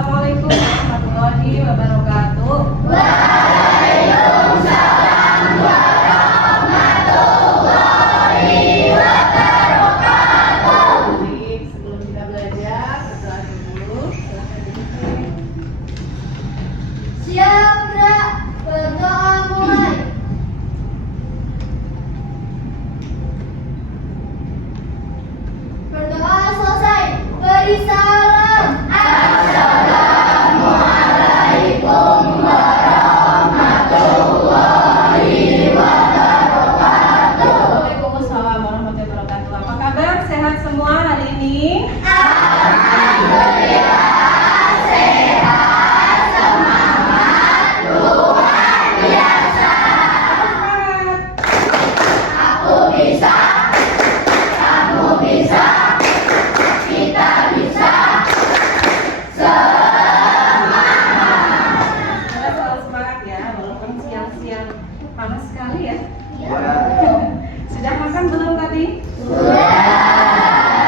Assalamualaikum warahmatullahi wabarakatuh. Waalaikumsalam warahmatullahi wabarakatuh. Baik, sebelum kita belajar, berdoa dulu. Silahkan duduk. Siap, Ra. Berdoa mulai. Berdoa selesai. Beri salam. Assalamualaikum warahmatullahi wabarakatuh. Waalaikumsalam warahmatullahi wabarakatuh. Apa kabar? Sehat semua hari ini? Alhamdulillah sehat, semangat, luar biasa. Aku bisa, kamu bisa, kita bisa. Kita selalu semangat ya, walaupun siang-siang panas sekali ya. Sudah makan belum tadi?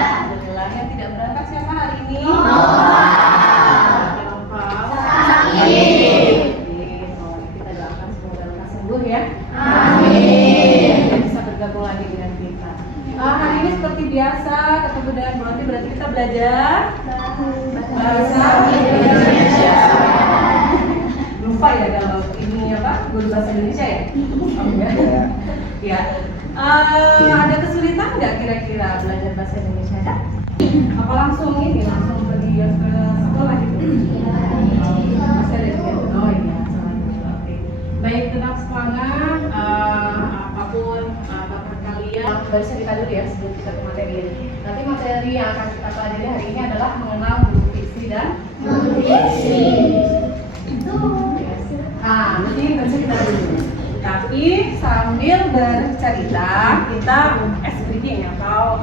Alhamdulillah. Yang tidak berangkat siapa hari ini? Sakit. Kita doakan semoga lekas sembuh ya. Amin. Dan bisa bergabung lagi dengan kita. Hari ini seperti biasa ketemu dengan Bu Ati, berarti kita belajar bahasa Indonesia. Lupa ya kalau ini apa? Guru bahasa Indonesia ya? Oh, enggak. Ya. Ada kesulitan nggak kira-kira belajar bahasa Indonesia? Ada? Apa langsung pergi ke sekolah gitu? Masih ada juga? Oh iya, salah. Oke. Baik, tetap semangat. Apapun bakat kalian, baru cerita dulu ya sebelum kita ke materi ini. Nanti materi yang akan kita pelajari hari ini adalah mengenal huruf fiksi dan huruf fiksi. Nanti kita dulu. Tapi sambil bercerita, kita breaking atau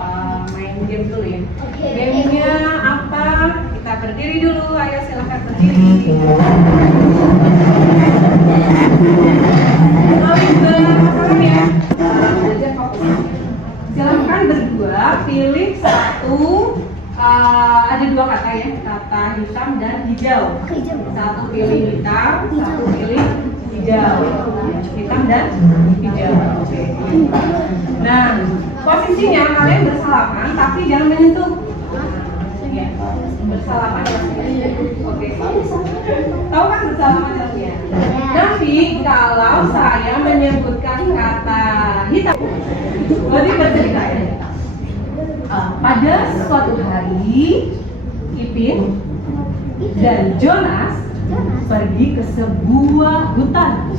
main game dulu ya. Gamenya apa? Kita berdiri dulu. Ayo silakan berdiri. Saling ya. Belajar fokus. Silakan berdua pilih satu. Ada dua kata ya, kata hitam dan hijau. Satu pilih hitam, satu pilih hijau. Hitam dan hijau. Oke. Nah, posisinya kalian bersalaman tapi jangan menyentuh. Ya, bersalaman ya. Oke. Tahu kan bersalaman ya? Nanti kalau saya menyebutkan kata hitam, berarti bercerita ya. Pada suatu hari, Ipin dan Jonas pergi ke sebuah hutan.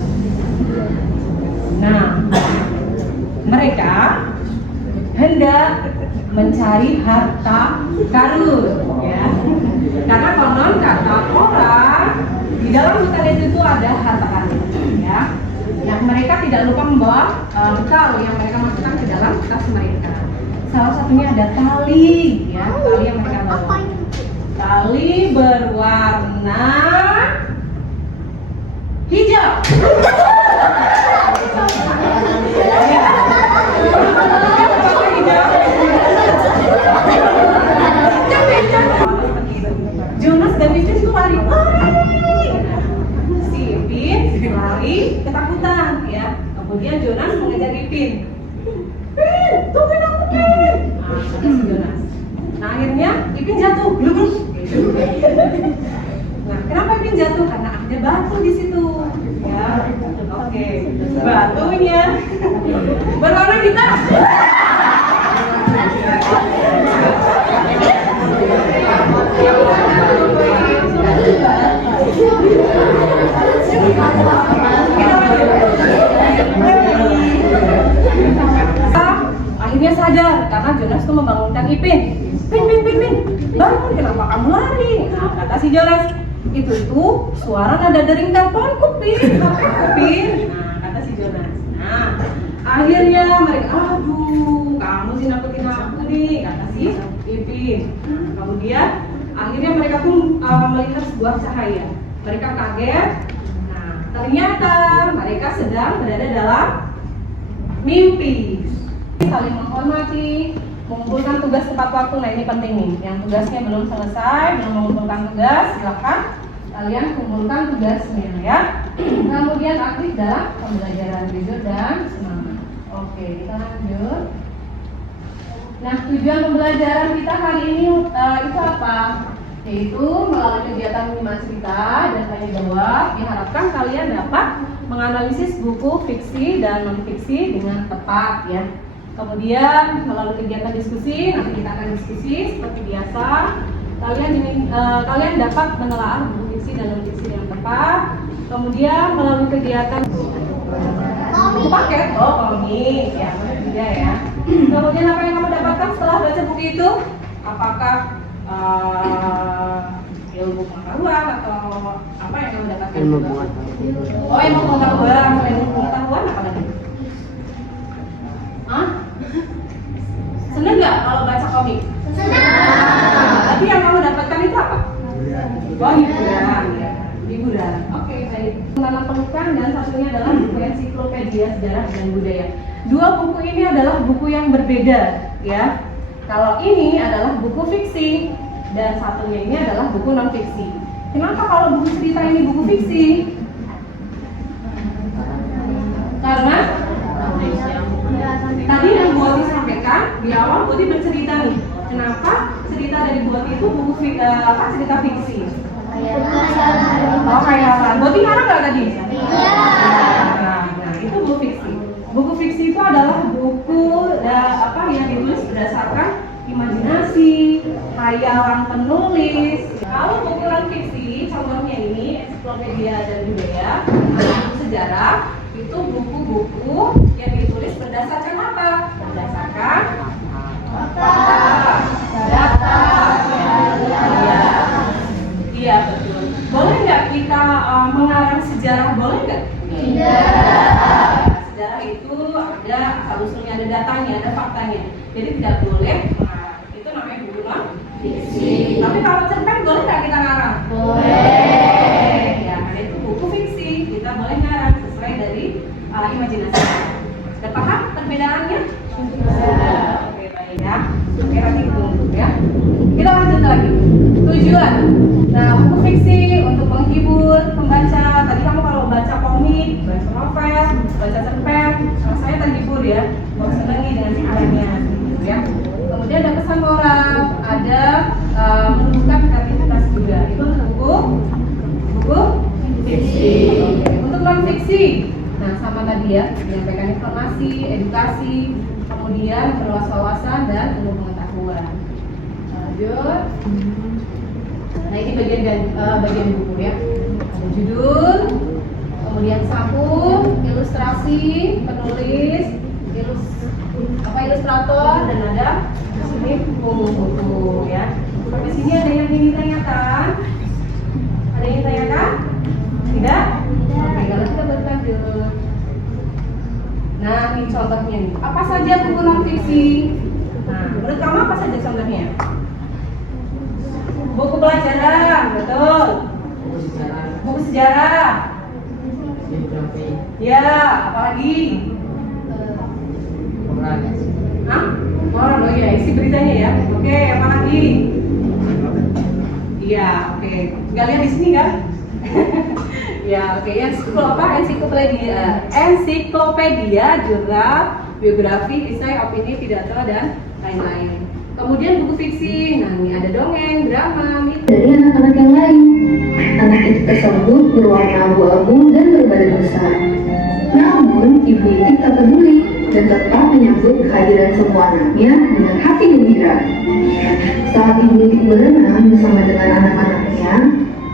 Nah, mereka hendak mencari harta karun, ya. Karena konon kata orang di dalam hutan itu ada harta karun, ya. Nah, mereka tidak lupa membawa bekal yang mereka masukkan ke dalam tas mereka. Salah satunya ada tali, ya, tali yang mereka bawa. Tali berwarna hijau. Jonas dan Ipin itu lari. Si Ipin lari ketakutan, ya. Kemudian Jonas mengejar Ipin. Pin, tungguin aku, Pin. Kata si Jonas. Nah, akhirnya Ipin jatuh. Nah, kenapa Ipin jatuh? Karena ada batu di situ. Ya, oke. Batunya berwarna hitam. Akhirnya sadar karena Jonas tuh membangunkan Ipin. Pin, bangun, kenapa kamu lari? Nah, kata si Jonas, itu tuh suara nada dering teleponku, Pin. Pin. Nah, kata si Jonas. Nah, akhirnya mereka, aduh, kamu sih nakutin aku nih, kata si Ipin. Nah, kemudian akhirnya mereka pun melihat sebuah cahaya. Mereka kaget. Nah, ternyata mereka sedang berada dalam mimpi. Saling menghormati, mengumpulkan tugas tepat waktu. Nah ini penting nih, yang tugasnya belum selesai, belum mengumpulkan tugas, silakan kalian kumpulkan tugasnya ya. Kemudian aktif dalam pembelajaran, jujur dan semangat. Oke, kita lanjut. Nah, tujuan pembelajaran kita hari ini itu apa? Yaitu melalui kegiatan minimal cerita dan tanya jawab, diharapkan kalian dapat menganalisis buku fiksi dan non-fiksi dengan tepat ya. Kemudian melalui kegiatan diskusi, nanti kita akan diskusi seperti biasa. Kalian dapat menelaah buku fiksi dan non-fiksi dengan tepat. Kemudian melalui kegiatan buku paket, komik ya, juga ya. Kemudian apa yang kamu dapatkan setelah baca buku itu? Apakah ilmu pengetahuan atau apa yang kamu dapatkan? Ilmu pengetahuan. Oh, ilmu pengetahuan. Ilmu pengetahuan apa lagi? Hah? Seneng nggak kalau baca komik? Senang. Tapi yang kamu dapatkan itu apa? Oh, hiburan ya. Hiburan. Oke, baik. Menanam pelukan dan satunya adalah buku ensiklopedia sejarah dan budaya. Dua buku ini adalah buku yang berbeda ya. Kalau ini adalah buku fiksi dan satunya ini adalah buku non fiksi. Kenapa kalau buku cerita ini buku fiksi? Karena tadi yang Buati sampaikan di awal, Buati bercerita nih. Kenapa cerita dari Buati itu buku cerita fiksi? Oh, khayalan. Buati ngarang nggak tadi? Iya. Nah, itu buku fiksi. Buku fiksi itu adalah buku yang ditulis berdasarkan imajinasi, khayalan penulis. Kalau buku non fiksi, contohnya ini ensiklopedia dan budaya, buku sejarah, itu buku-buku yang ditulis berdasarkan apa? Berdasarkan data. Iya betul. Boleh nggak kita mengarang sejarah? Boleh nggak? Tidak. Sejarah itu ada asal-usulnya, ada datanya, ada faktanya. Jadi tidak boleh mengarang. Itu namanya buku non fiksi. Tapi kalau cerpen boleh nggak kita ngarang? Boleh. Ya, karena itu buku fiksi. Kita boleh ngarang sesuai dari imajinasi. Sudah paham perbedaannya? Sudah. Oke, baik ya. Oke, nanti tunggu ya. Kita lanjut lagi. Tujuan. Nah, buku fiksi untuk menghibur pembaca. Tadi kamu kalau baca komik, baca novel, baca cerpen, rasanya terhibur ya. Kamu senangi dengan ceritanya, gitu ya. Kemudian ada pesan moral, ada menunjukkan kreativitas juga. Itu untuk buku fiksi. Untuk non fiksi, nah sama tadi ya, menyampaikan informasi, edukasi, kemudian perluas wawasan dan ilmu pengetahuan. Lanjut. Nah ini bagian buku ya. Ada judul, kemudian saku, ilustrasi, penulis, ilustrator, dan ada di sini buku ya. Di sini ada yang ingin ditanyakan? Ada yang ditanyakan? Tidak? Oke, kalau kita berlanjut. Nah ini contohnya nih. Apa saja buku non fiksi? Nah menurut kamu apa saja contohnya? Buku pelajaran, betul. Buku sejarah. Ya, apalagi? Hah? Koran, oh iya, isi beritanya ya. Oke, apalagi? Iya, oke. Nggak lihat di sini kan? Ya, oke. Ensiklopedia, jurnal, biografi, esai, opini, pidato, dan lain-lain. Kemudian buku fiksi, nah ini ada dongeng, drama, mitos. Dari anak-anak yang lain, anak itu tersebut berwarna abu-abu dan berbadan besar. Namun, ibu itu tak peduli dan tetap menyambut kehadiran semua anaknya dengan hati gembira. Saat ibu itik berenang bersama dengan anak-anaknya,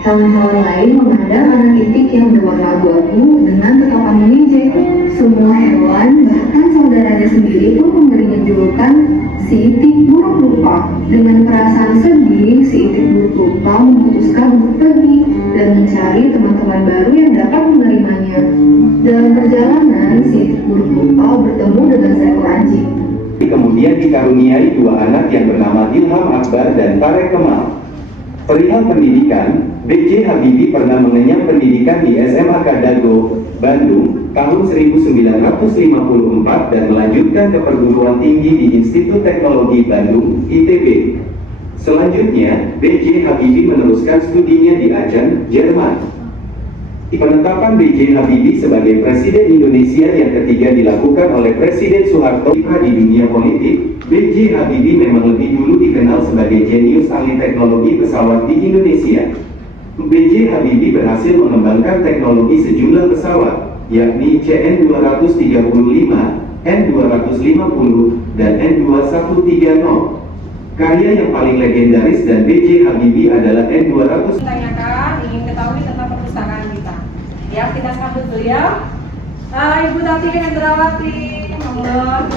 hewan-hewan lain memandang anak itik yang berwarna abu-abu dengan tatapan mengejek. Semua hewan, bahkan saudaranya sendiri pun memberinya julukan si itik buruk rupa. Dengan perasaan sedih, si itik buruk rupa memutuskan untuk pergi dan mencari teman-teman baru yang dapat menerimanya. Dalam perjalanan, si itik buruk rupa bertemu dengan seekor anjing. Kemudian dikaruniai dua anak yang bernama Ilham Akbar dan Tarek Kemal. Perihal pendidikan, B.J. Habibie pernah mengenyam pendidikan di SMA Kadago, Bandung. tahun 1954 dan melanjutkan ke perguruan tinggi di Institut Teknologi Bandung, ITB. Selanjutnya, B.J. Habibie meneruskan studinya di Aachen, Jerman. Penetapan B.J. Habibie sebagai Presiden Indonesia yang ketiga dilakukan oleh Presiden Soeharto. Di dunia politik, B.J. Habibie memang lebih dulu dikenal sebagai jenius ahli teknologi pesawat di Indonesia. B.J. Habibie berhasil mengembangkan teknologi sejumlah pesawat, yakni CN-235, N-250, dan N-2130. Karya yang paling legendaris dan B.J. Habibie adalah N-200. Tanyakan, ingin ketahui tentang perpustakaan kita. Ya, kita sambut beliau. Ibu Tati Hendrawati, monggo.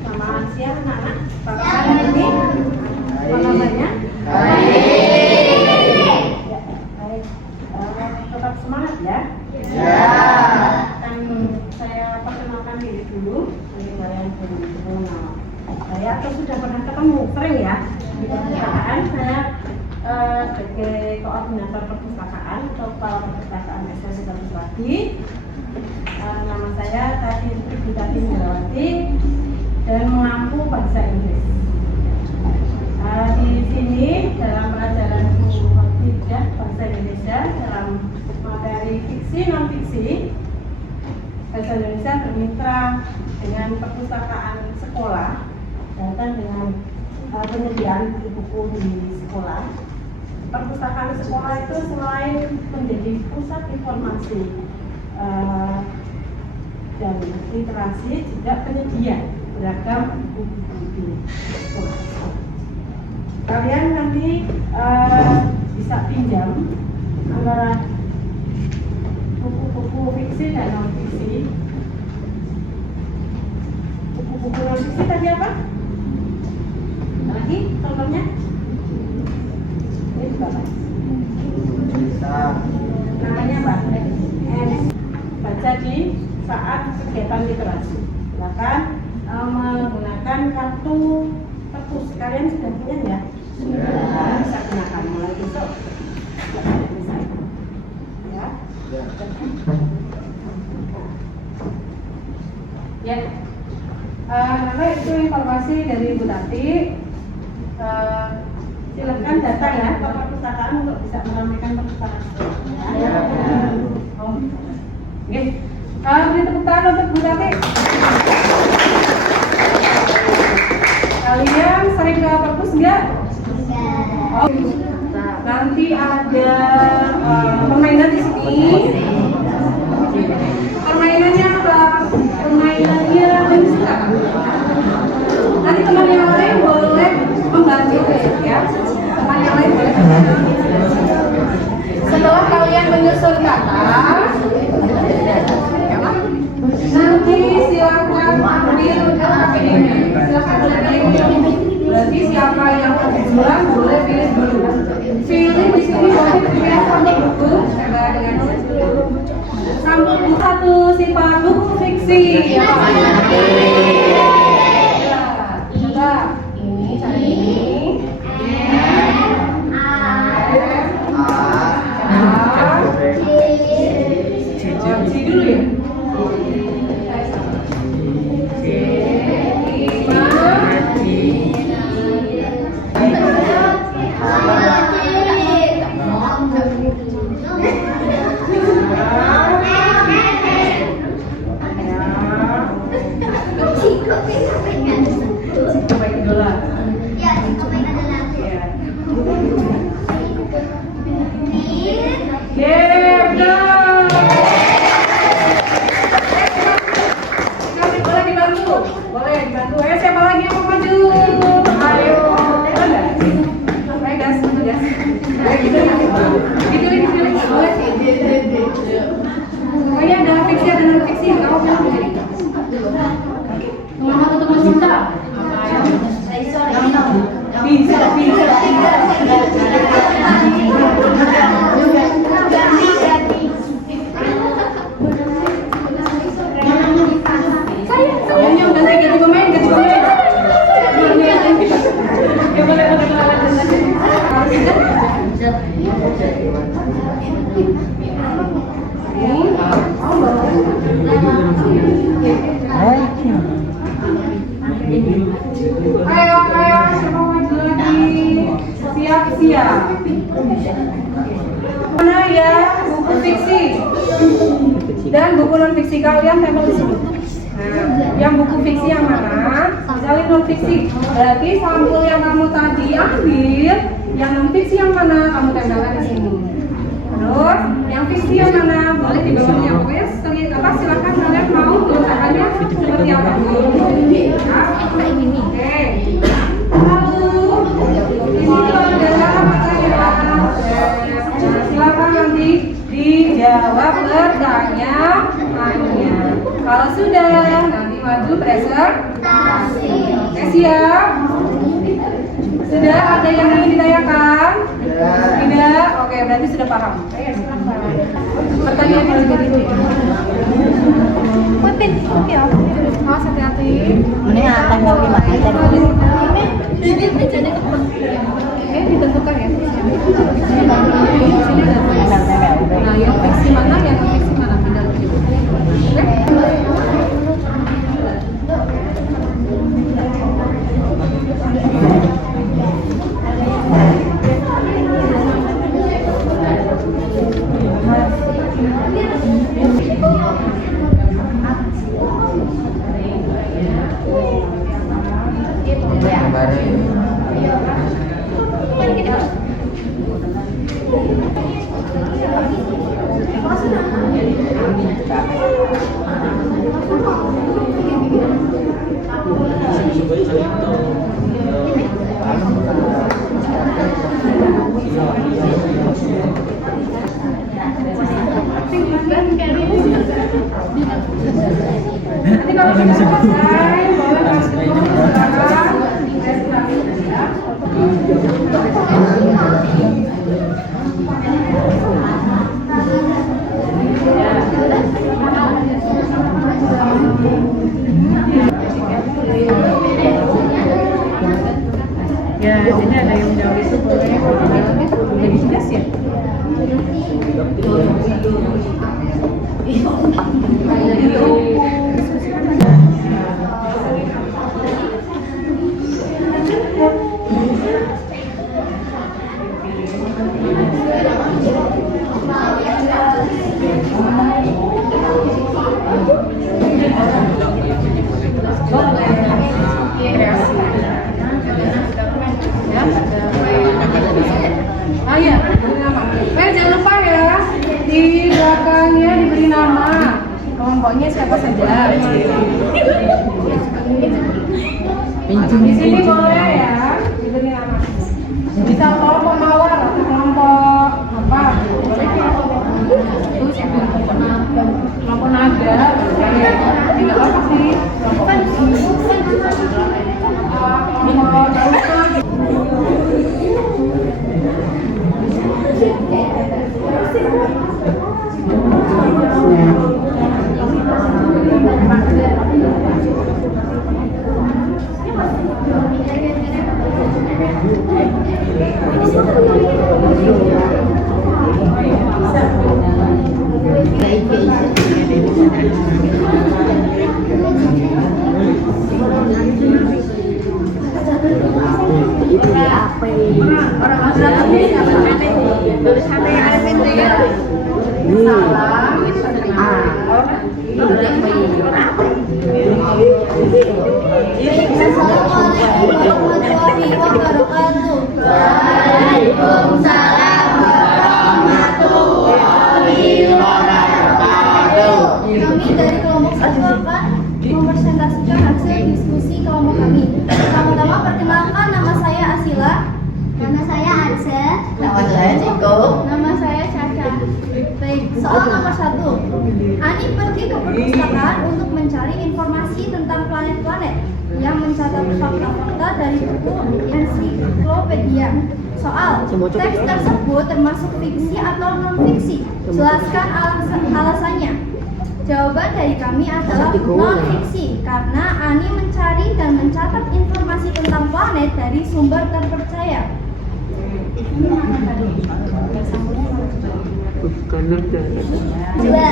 Selamat siang anak-anak. Apa kabar ini? Apa kabarnya? Tetap semangat ya. Kan saya perkenalkan diri dulu bagi kalian belum mengenal saya atau sudah pernah ketemu sering ya di perpustakaan. Saya sebagai koordinator perpustakaan atau kepala perpustakaan SMK Saraswati. Nama saya Ibu Tati Hendrawati dan mengaku bahasa Inggris. Di sini dalam pelajaran tidak bahasa Indonesia dalam materi fiksi non fiksi, bahasa Indonesia bermitra dengan perpustakaan sekolah, datang dengan penyediaan buku di sekolah. Perpustakaan sekolah itu selain menjadi pusat informasi dan literasi, juga penyedia beragam buku-buku di sekolah. Kalian nanti bisa pinjam antara buku-buku fiksi dan non fiksi. Buku-buku non fiksi tadi apa? Lagi contohnya? Ini juga apa? Namanya apa? Baca di saat kegiatan literasi. Silakan menggunakan kartu perpus. Kalian sudah punya ya? Sudah. Bisa gunakan mulai besok. Ya. Ya. Nah, itu informasi dari Ibu Tati. Silakan datang ya ke perpustakaan untuk bisa meramaikan perpustakaan. Ya. Oh. Oke. Beri tepuk tangan untuk Bu Tati. Kalian sering ke perpus enggak? Oh, nanti ada permainan di sini. Permainannya apa? Permainannya menista. Nanti teman yang lain boleh membantu ya. Teman yang lain boleh membantu. Setelah kalian menyusun kata, nanti silakan ambil HP ini. Silakan boleh pilih. Berarti siapa yang duluan boleh pilih dulu. Pilih di sini boleh pilih sampul buku. Coba dengan sampul buku satu sifat buku fiksi. Ya, coba ini cari ini. C dulu ya. Mana ya buku fiksi dan buku non fiksi kalian tempel di sini. Nah, yang buku fiksi yang mana? Misalnya non fiksi. Berarti sampul yang kamu tadi ambil, yang non fiksi yang mana? Kamu tempelkan di sini. Terus, yang fiksi yang mana? Boleh di bawahnya. Pokoknya silakan kalian mau tulisannya seperti apa? Oke. Silakan nanti dijawab pertanyaannya. Kalau sudah, nanti maju presentasi. Oke, siap? Sudah ada yang ingin ditanyakan? Tidak? Oke, berarti sudah paham. Ayo, silakan. Pertanyaan yang jadi itu. Oke, awas hati-hati. Ini tanggal 5. Ditentukan ya. Nah, yang fiksi mana, yang fiksi mana? Tinggal begitu. Nanti kalau sudah selesai, boleh masuk ke silakan. Ya, ini ada yang jauh itu boleh. Jadi jelas ya. Ah ya, beri nama. Jangan lupa ya, di belakangnya diberi nama. Kelompoknya siapa saja. Di sini boleh ya, diberi nama. Bisa kelompok mawar atau kelompok apa? Kelompok naga. Tidak apa sih? Waalaikumsalam warahmatullahi wabarakatuh. Kami dari kelompok 1 akan mempresentasikan hasil diskusi kelompok kami. Pertama-tama perkenalkan, nama saya Asila. Nama saya Arsa. Nama saya Ciko. Nama saya Caca. Baik, soal nomor 1. Ani pergi ke perpustakaan untuk mencari informasi tentang planet-planet yang mencatat fakta-fakta dari buku ensiklopedia. Soal, teks tersebut termasuk fiksi atau non-fiksi? Jelaskan alasannya. Jawaban dari kami adalah non-fiksi, karena Ani mencari dan mencatat informasi tentang planet dari sumber terpercaya. Dua,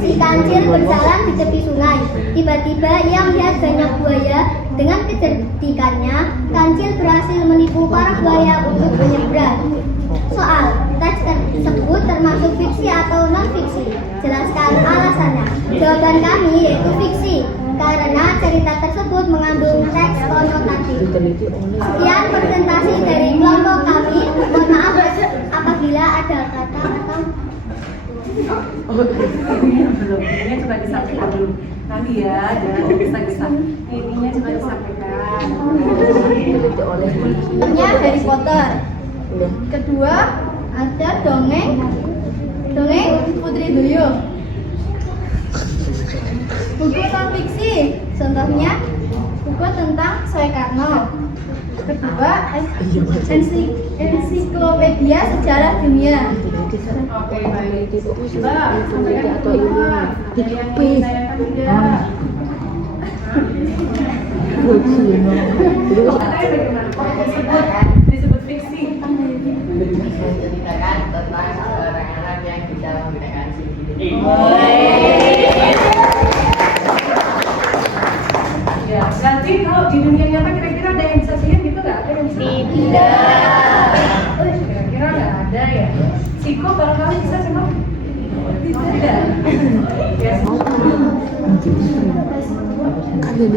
si kancil berjalan di tepi sungai. Tiba-tiba ia melihat banyak buaya. Dengan kecerdikannya, kancil berhasil menipu para buaya untuk menyeberang. Soal, teks tersebut termasuk fiksi atau non-fiksi? Jelaskan alasannya. Jawaban kami yaitu fiksi, karena cerita tersebut mengandung teks konotatif. Sekian presentasi dari kelompok kami. Mohon maaf apabila ada kata atau Ini coba disampaikan dulu. Nanti ya, jangan bisa-bisa. Ininya coba disampaikan. Pertama Harry Potter. Kedua ada dongeng Putri Duyung. Buku non fiksi, contohnya buku tentang Soekarno. Kedua ensiklopedia sejarah dunia. Oke, baik. Coba sampaikan semua. Ada yang ditanyakan tidak? Disebut fiksi. Menceritakan tentang seorang anak yang bisa menggunakan CD. Ya, berarti kalau di dunia nyata kira-kira ada yang bisa sihir gitu nggak? Ada yang bisa? Kira-kira nggak ada ya. Siko barangkali bisa coba? Tidak. Ya. Aduh,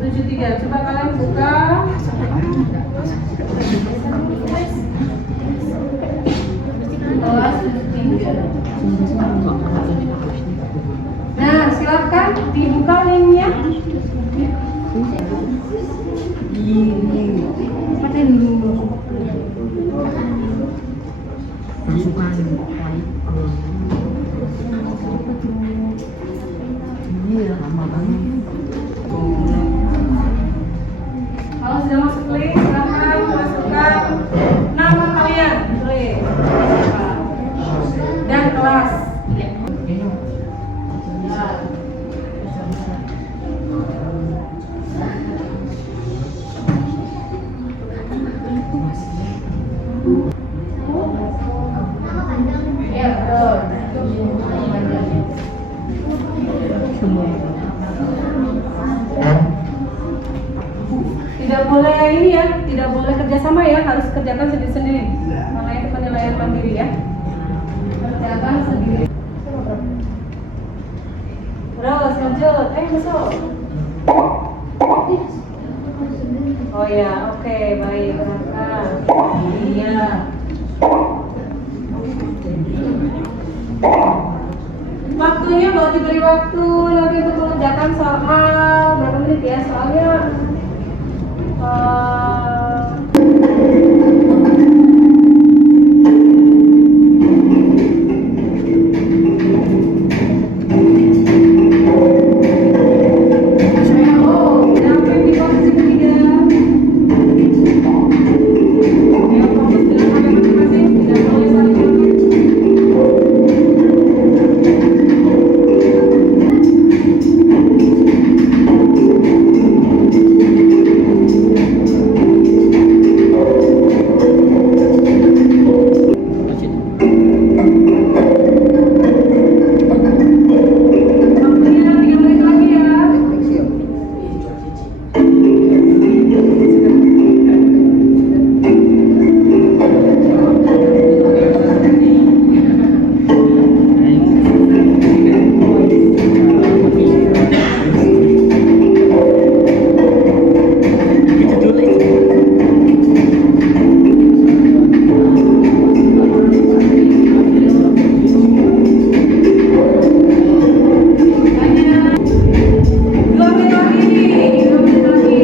73. Coba kalian buka. Nah, silakan dibuka linknya. Kalau sudah masuk link, silakan masukkan nama kalian, link dan kelas. Ya, betul. Tidak boleh ini ya, tidak boleh kerjasama ya, harus kerjakan sendiri-sendiri. Makanya itu penilaian mandiri ya. Kerjakan sendiri. Terus lanjut, masuk. Oh ya, oke, baik, berangkat. Iya. Waktunya mau diberi waktu nanti untuk mengerjakan soal berapa menit ya? Soalnya sampai di posisi ketiga. Yang fokus dengan apa masing-masing, tidak boleh saling bermain. Waktunya 3 menit lagi ya. Dua menit lagi nih, 2 menit lagi.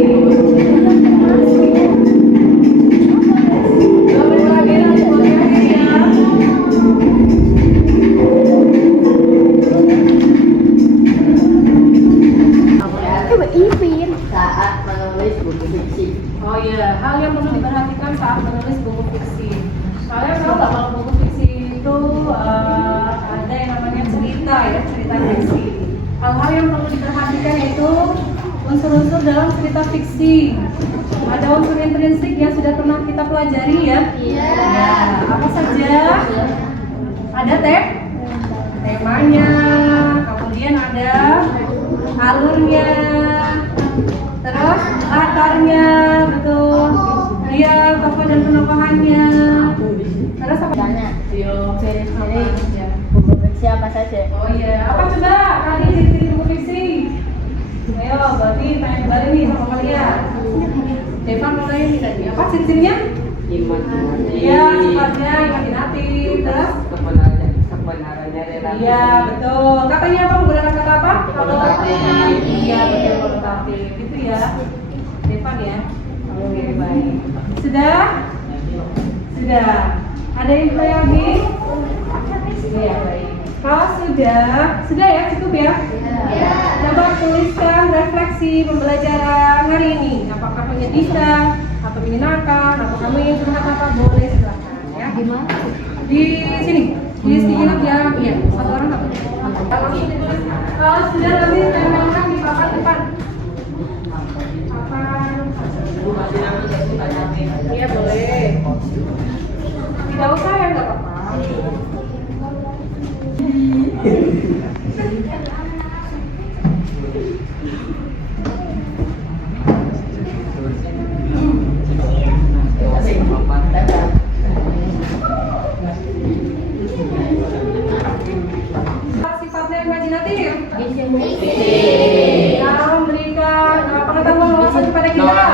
2 menit lagi nanti buat akhir ya. Saat menulis buku fiksi. Oh iya, hal yang perlu diperhatikan saat menulis buku fiksi. Kalian tahu nggak kalau buku fiksi itu ada yang namanya cerita ya, cerita fiksi. Hal-hal yang perlu diperhatikan itu unsur-unsur dalam cerita fiksi. Ada unsur intrinsik yang sudah pernah kita pelajari ya. Iya. Nah, apa saja? Ada temanya, kemudian ada alurnya, terus latarnya, betul. Iya, tokoh dan penokohannya. Terus apa? Ciri-ciri buku fiksi apa saja? Oh iya, apa coba? Kali ciri-ciri buku fiksi. Ayo, berarti tanya kembali nih sama kalian. Devan mulai nih tadi. Apa ciri-cirinya? Iya, sifatnya imajinatif. Terus? Kebenarannya relatif. Iya, betul. Katanya apa? Menggunakan kata apa? Konotatif. Iya, betul, konotatif. Gitu ya. Devan ya. Oke, baik. Sudah? Sudah. Ada yang lagi? Iya, baik. Kalau sudah ya, cukup ya? Coba tuliskan refleksi pembelajaran hari ini. Apakah menyedihkan, atau menyenangkan, atau kamu ingin curhat apa? Boleh, silakan ya. Di mana? Di sini. Di sticky note ya, iya. Satu orang satu. Kalau sudah, nanti tempelkan di papan depan. Iya boleh. Tidak usah ya, nggak apa-apa. Sifatnya imajinatif. Yang memberikan pengetahuan wawasan kepada kita.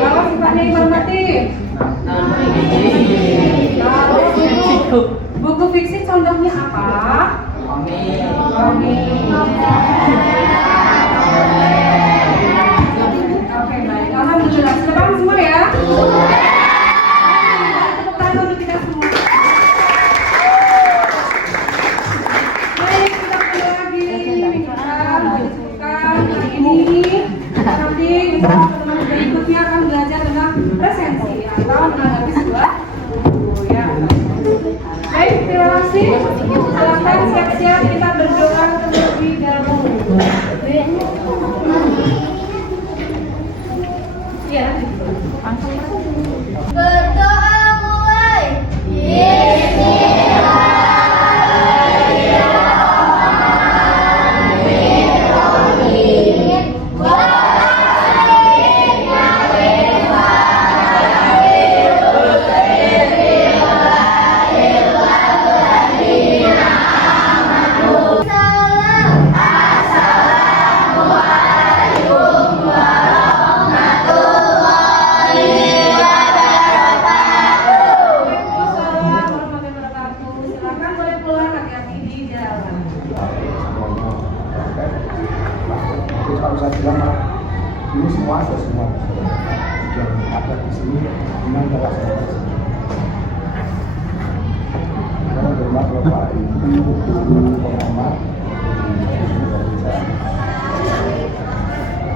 Kalau sifatnya informatif. Buku fiksi contohnya apa? Oke, baik. Alhamdulillah. Sudah paham semua ya? Tepuk tangan untuk kita semua. Baik, kita kembali lagi. Kita lanjutkan hari ini. Nanti teman-teman berikutnya akan belajar tentang resensi atau menanggapi sebuah buku ya. Baik, terima kasih. Silakan siap-siap kita berdoa terlebih dahulu. Iya. Berdoa mulai. Silakan boleh keluar hati-hati di jalan. Jadi kalau saya bilang ini semua ada semua yang ada di sini memang terlaksana. Karena bermat Bapak Ibu guru pengamat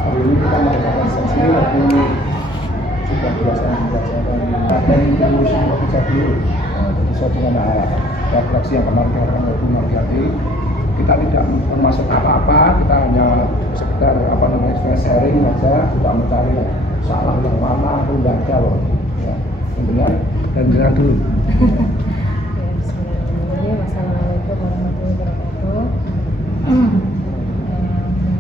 hari ini kita melakukan sesi lagi juga biasanya dan inklusi bisa dulu sesuai dengan refleksi yang kemarin kita lakukan. Kita tidak masuk apa-apa, kita hanya sekedar sharing aja, tidak mencari salah yang mana, itu tidak ada loh. Ya, mendengar dan dengar dulu. Bismillahirrahmanirrahim. Wassalamualaikum warahmatullahi wabarakatuh. Terima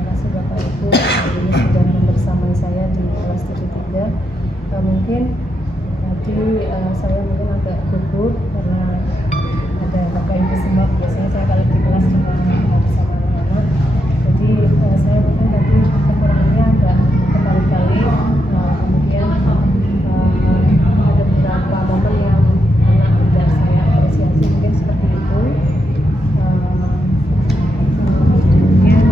kasih Bapak Ibu hari ini sudah membersamai saya di kelas 73. Mungkin tadi saya mungkin agak gugup karena ada Bapak Ibu semua. Biasanya saya kalau di kelas juga bersama anak-anak. Jadi saya mungkin tadi kekurangannya agak berkali-kali. Kemudian ada beberapa momen yang anak tidak saya apresiasi, mungkin seperti itu. Kemudian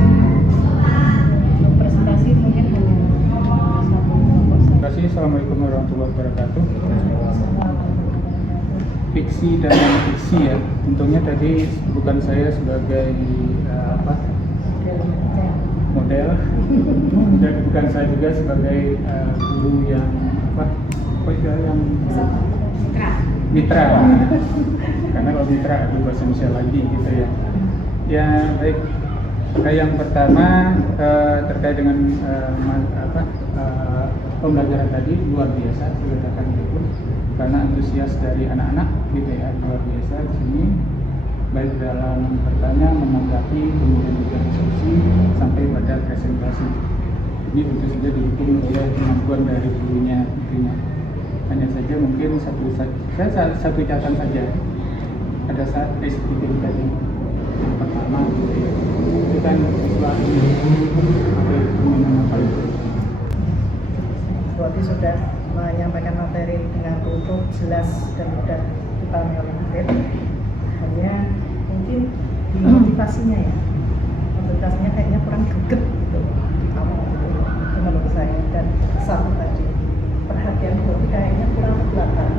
presentasi mungkin hanya satu kelompok saja. Terima kasih. Assalamualaikum warahmatullahi wabarakatuh. Fiksi dan non-fiksi ya, tentunya tadi bukan saya sebagai model dan bukan saya juga sebagai guru yang yang mitra karena kalau mitra itu bahasa Indonesia lagi gitu ya. Ya baik, yang pertama terkait dengan pembelajaran tadi luar biasa dikatakan itu karena antusias dari anak-anak gitu ya, luar biasa di sini. baik dalam bertanya, menanggapi, kemudian juga diskusi sampai pada presentasi. Ini tentu saja didukung oleh kemampuan dari gurunya tentunya. Hanya saja mungkin satu catatan saja pada saat SPP tadi yang pertama itu kan siswa ini apa itu Berarti sudah menyampaikan materi dengan runtut, jelas dan mudah dipahami oleh murid. Hanya mungkin di motivasinya ya, motivasinya kayaknya kurang greget gitu kamu gitu, itu menurut saya. Dan satu tadi perhatian guru kayaknya kurang ke belakang.